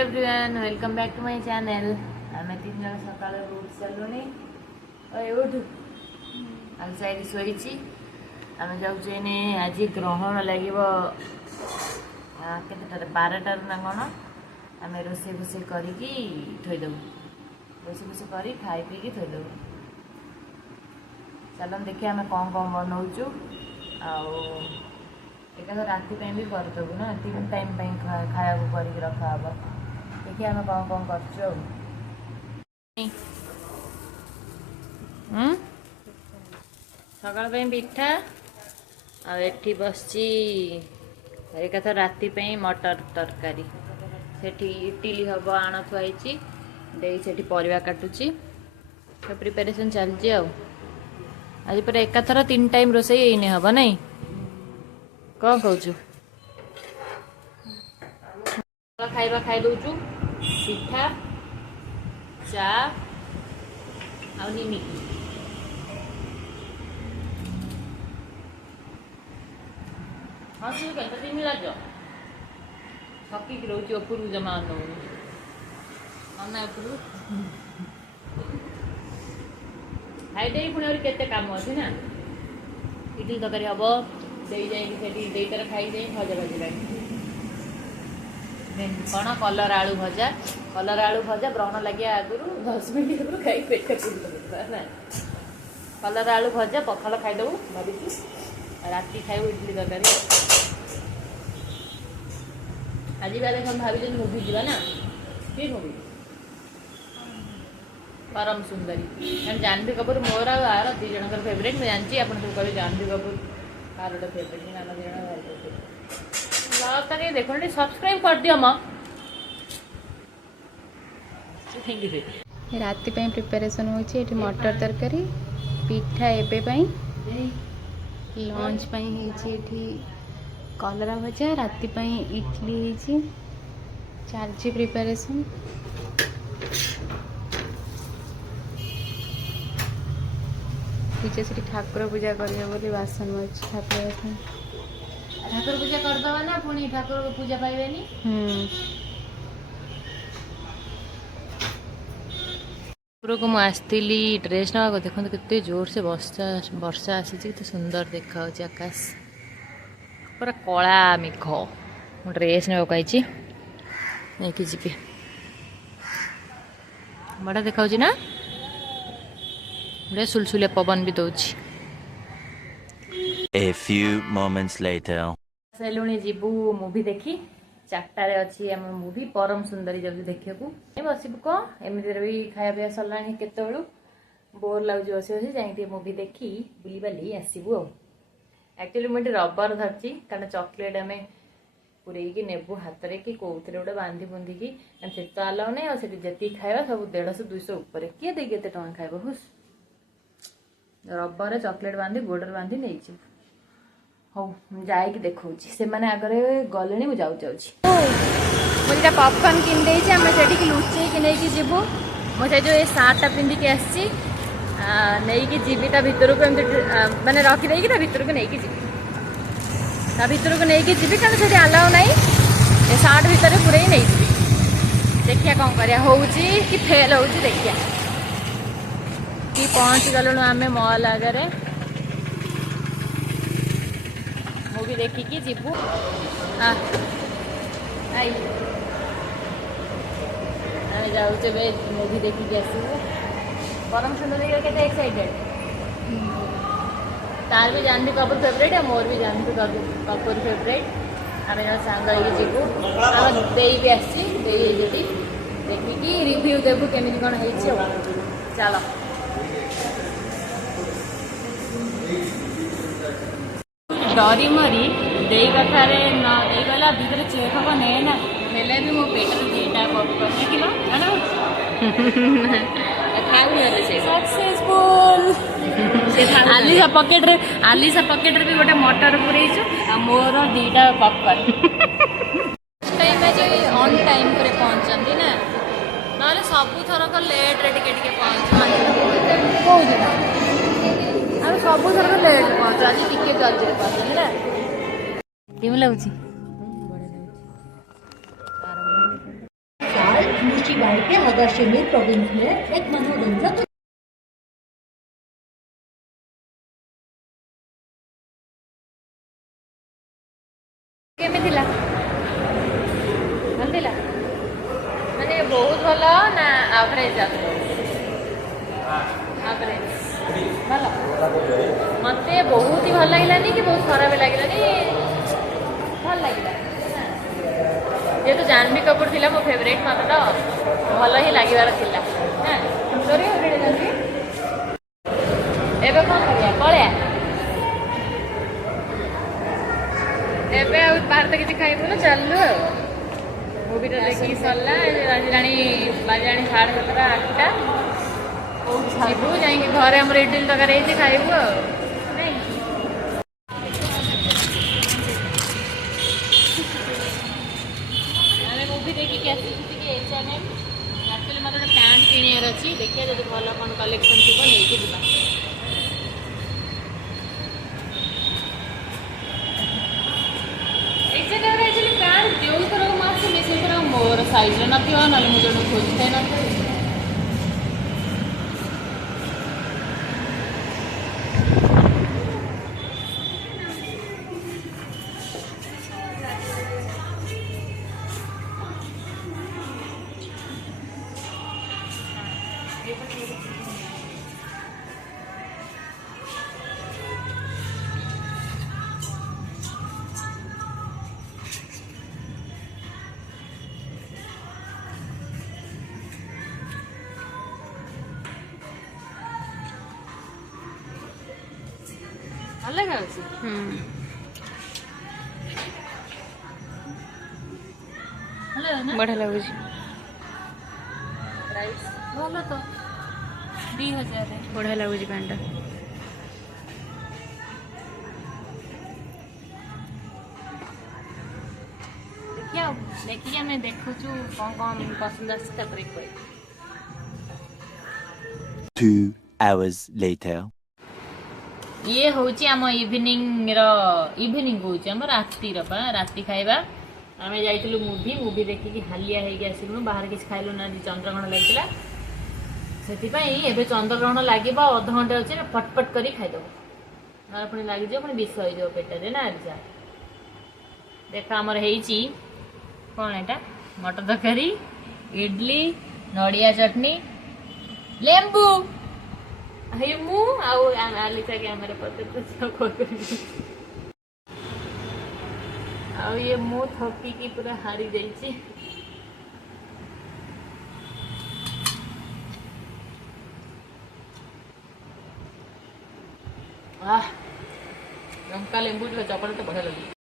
Everyone welcome back to my channel. आम तीन जन सकाल उठ सारूनी उठ आम साइड शोची आम जाऊे आज ग्रहण लगे के 12टार ना कौन आम रोसे फोसे करके थोदेबू रोसे फोसे कर खाई पी थोदेबू। चलो देखिए आम कौन कौन बनाऊँ एका तो राति भी करदेबू ना 3 टाइम खाया कर रखा हम। देखिए आम कौन कौन कर सकाल पिठा आठी बस एक तो राति मटर तरकारी सेठी इडली हम आण थुआई से परिवा काटुची प्रिपेरेसन चलती आज पूरा एकाथर 3 टाइम रोसई ये हम नहीं कौन कहूँ खाइबा खाई दौचु पिठा चा आ निमिकी हाँ तू कहता मिलाज थकिक रोच उपरू जमा अना उपरू खाईदे पुणी केते काम अच्छे ना इडली तरकारी हम दे तर खाई भजा भाजी कौन कलर आलू भजा ब्रहण लगे आगुरी 10 मिनट आगुरी खाई पेट ना कलर आलू भजा पखाल खाईदेबू भाभी राति खाइबू इडली तरकारी। आज देख भाभी मुवी जावा ना कि मुवी परम सुंदरी जानवी कपूर मोर आर 2 जन फेवरेट मुझे जानची आप कहे जानवी कपूर कार गोटे फेवरेट नाना 2 जन भाई देखो सब्सक्राइब कर दियो माँ राति प्रिपरेशन होची मटर तरकारी पिठा एबे लंच कलरा भजा राति इडली चलती प्रिपरेशन। पूजा से ठाकुर पूजा करें बासन मज ठाकुर पूजा करदवा ना पुणी ठाकुर को पूजा पाइबेनी। ठाकुर को मुझे ड्रेस ना देखो कितने जोर से वर्षा आसी सुंदर देखा आकाश पूरा कला मेघ मो ड्रेस ने पकई नहीं जी बड़ा देखा ना बड़े सुलसुलिया पवन भी दौर। A few moments later. सेलुणी जीवु मूवी देखी 4टारे अच्छी आम मूवी परम सुंदरी जब देखा बसबू कौन एमती भी खाया पीया सरला केत बोर लगे बस बस जाए मूवी देखी बुली बाली आसबू। एक्चुअली मुझे रबर धरची कारण चॉकलेट आम पूरे नेबू हाथ में कि कौन गोटे बांधि बुंधिकी से तो आलाउ नहीं जी खाଇବା सब 150-200 उपर किए दे केते टଙ୍କା खाइब हुस रबर चॉकलेट बांधि गोडर बांधि नहीं हौ जाए देखा से मैंने आगे गले मुझे मुझे पॉपकॉर्न किन से लुचे नहीं जीवु मुझे जो ये सार्टा पिंधिकी आसी नहीं जीवी ता भीतर को माने रखीदे भीतर को नहीं भीतर को नहीं जी कारण से आलाउ नहीं सार्ट भीतर पूरे नहीं जी देखिया कौन कर कि फेल हो देखिया कि पहुँच गलु आम मॉल आगे मूवी देखिकी जीवु जाऊे मूवी देखिकी आसबू। परम सुंदर के एक्साइटेड तार भी जानवी कपूर फेवरेट है मोर भी जानवी कपूर फेवरेट आम जो सांग जीवु आम दे भी आसी देखिकी रिव्यू देवु केमी कौन है चलो डरी मरी दे कथार गला भीतर चेक हम ने ना नेले भी मो पेट 2टा पॉपकॉर्न किलो सक्सेसफुल आलिसा पकेट रे भी गोटे मटर पुरेचु मोर 2टा पॉपकॉर्न टाइम ऑन टाइम पर पहुंचती ना ना सबू थरक लेट रे टिके सबू थरक लेट पहुंच आज टिके जल्दी पहुंचली ना केम लगुच मुर्शिदाबाद के हगाशेमिर प्रोविंस में एक मनोरंजक केमी थिला भल थिला माने बहुत भलो ना एवरेज एवरेज भल मते बहुत ही भल लागलानी कि बहुत खराब लागलानी भल लागला जेहेतु जानवी कपूर थिला मो फेवरेट मत तो भल ही लागिबार थिला हां तोरी फेवरेट जानवी एबे कोन करिया पळ्या एबे आ बाहर तो किसी खाइबु ना चलु मूवी तो देखी सरला राजरानी बाजाणी 7:30 8टा जीवु जाइए घरे हमर इडली तरकारी है खाइबु नहीं अरे मूवी देखी के आसी कि H&M एक्चुअली मतलब पैंट किनियर अछि देखिए जदि भलो कोन कलेक्शन थिबो नै के दिबा एक्चुअली पैंट जो थर मास मिसे थर मोर साइज न थियो न मुझे न खोजते न अलग है उसी हेलो ना बढ़िया लगुच प्राइस भलो तो 2000 है बढ़िया लगुच पैंट देखिए हमें देखु कौन कौन पसंद आसी तब 2 hours later. ये होची आम इवनिंग होची आम राती राती खाइबा आम जाइलु मूवी देखिकी हालिया होगी आसलु बाहर किसी खाइलु ना चंद्रग्रहण लगे से चंद्रग्रहण लगे अध घंटे अच्छे फटफट कर खाईदेव ना पुणी लगे पुणी विष हो पेटे ना जा देख आमर कौन एटा मटर तरकारी इडली नड़िया चटनी लेंबू हे मु आलिसा कैमरा आउ ये मु थकी की पूरा हारी जाइए लंका लेंबू चपड़ तो बढ़िया लगे।